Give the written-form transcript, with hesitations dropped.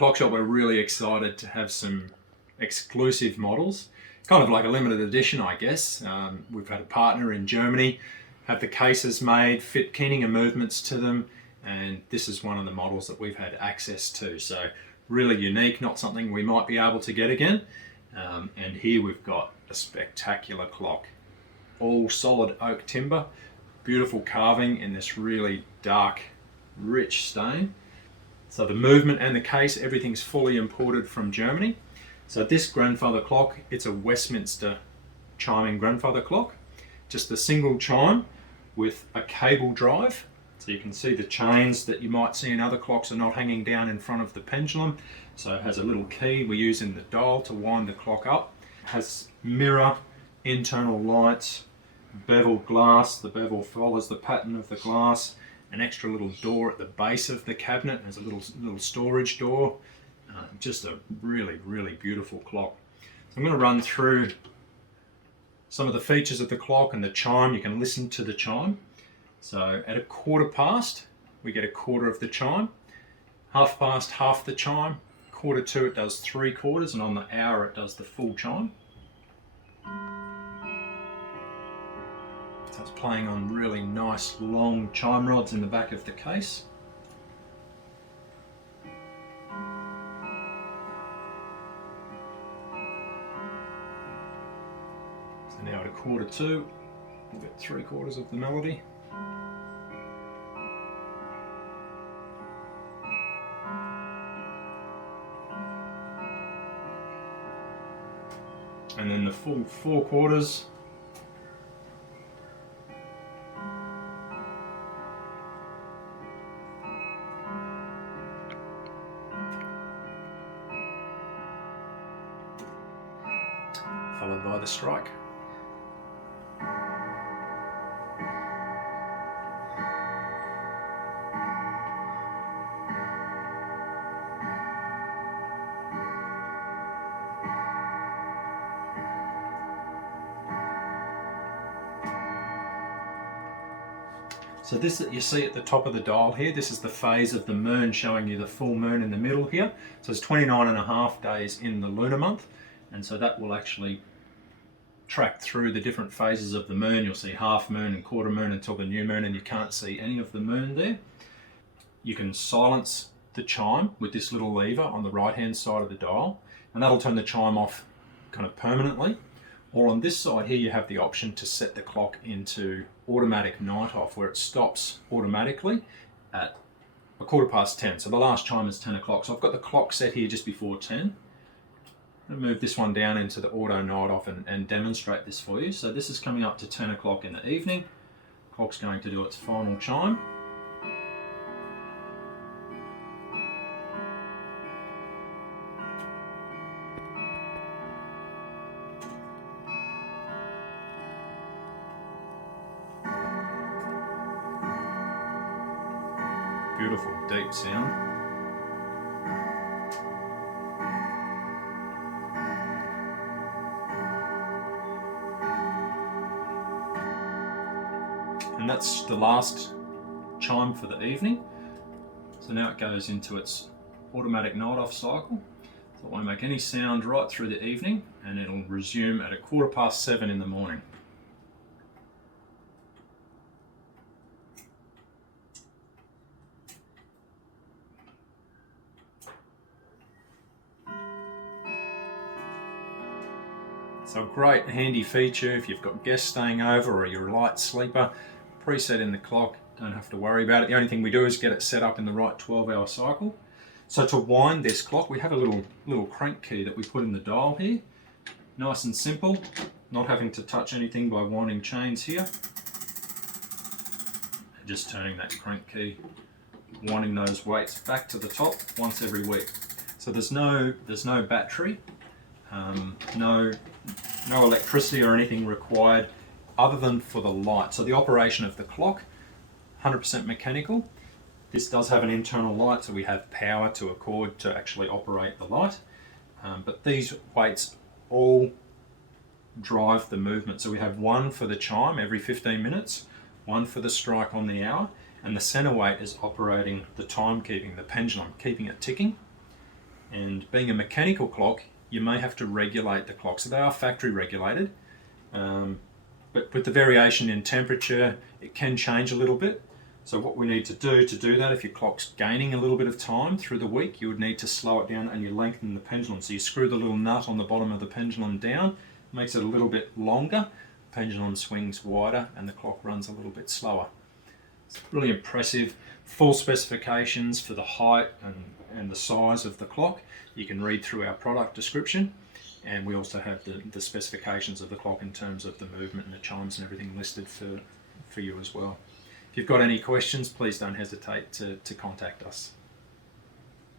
Clock Shop, we're really excited to have some exclusive models, kind of like a limited edition, I guess. We've had a partner in Germany have the cases made, fit Keening movements to them, and this is one of the models that we've had access to. So really unique, not something we might be able to get again. And here we've got a spectacular clock, all solid oak timber, beautiful carving in this really dark, rich stain. So the movement and the case, everything's fully imported from Germany. So this grandfather clock, it's a Westminster chiming grandfather clock, just a single chime with a cable drive. So you can see the chains that you might see in other clocks are not hanging down in front of the pendulum. So it has a little key we use in the dial to wind the clock up. It has mirror, internal lights, beveled glass. The bevel follows the pattern of the glass. An extra little door at the base of the cabinet. There's a little storage door. Just a really, really beautiful clock. So I'm going to run through some of the features of the clock and the chime. You can listen to the chime. So at 1/4 we get 1/4 of the chime. 1/2 half the chime. 1/4 it does 3/4, and on the hour it does the full chime. So it's playing on really nice long chime rods in the back of the case. So now at 1/4, we'll get 3/4 of the melody. And then the full 4/4. Followed by the strike. So this that you see at the top of the dial here, this is the phase of the moon, showing you the full moon in the middle here. So it's 29.5 days in the lunar month, and so that will actually track through the different phases of the moon. You'll see half moon and quarter moon until the new moon, and you can't see any of the moon there. You can silence the chime with this little lever on the right hand side of the dial, and that'll turn the chime off kind of permanently. Or on this side here, you have the option to set the clock into automatic night off, where it stops automatically at 10:15. So the last chime is 10 o'clock. So I've got the clock set here just before 10. I'm going to move this one down into the auto night off and demonstrate this for you. So this is coming up to 10 o'clock in the evening. Clock's going to do its final chime. Beautiful deep sound. And that's the last chime for the evening. So now it goes into its automatic night off cycle. So it won't make any sound right through the evening, and it'll resume at 7:15 in the morning. So a great handy feature if you've got guests staying over or you're a light sleeper. Preset in the clock, don't have to worry about it. The only thing we do is get it set up in the right 12-hour cycle. So to wind this clock, we have a little crank key that we put in the dial here. Nice and simple, not having to touch anything by winding chains here. And just turning that crank key, winding those weights back to the top once every week. So there's no battery. No electricity or anything required other than for the light. So the operation of the clock, 100% mechanical. This does have an internal light, so we have power to a cord to actually operate the light. But these weights all drive the movement. So we have one for the chime every 15 minutes, one for the strike on the hour, and the center weight is operating the timekeeping, the pendulum, keeping it ticking. And being a mechanical clock, you may have to regulate the clock. So they are factory regulated, but with the variation in temperature, it can change a little bit. So what we need to do that, if your clock's gaining a little bit of time through the week, you would need to slow it down and you lengthen the pendulum. So you screw the little nut on the bottom of the pendulum down, makes it a little bit longer, pendulum swings wider, and the clock runs a little bit slower. It's really impressive. Full specifications for the height and the size of the clock. You can read through our product description, and we also have the specifications of the clock in terms of the movement and the chimes and everything listed for you as well. If you've got any questions, please don't hesitate to contact us.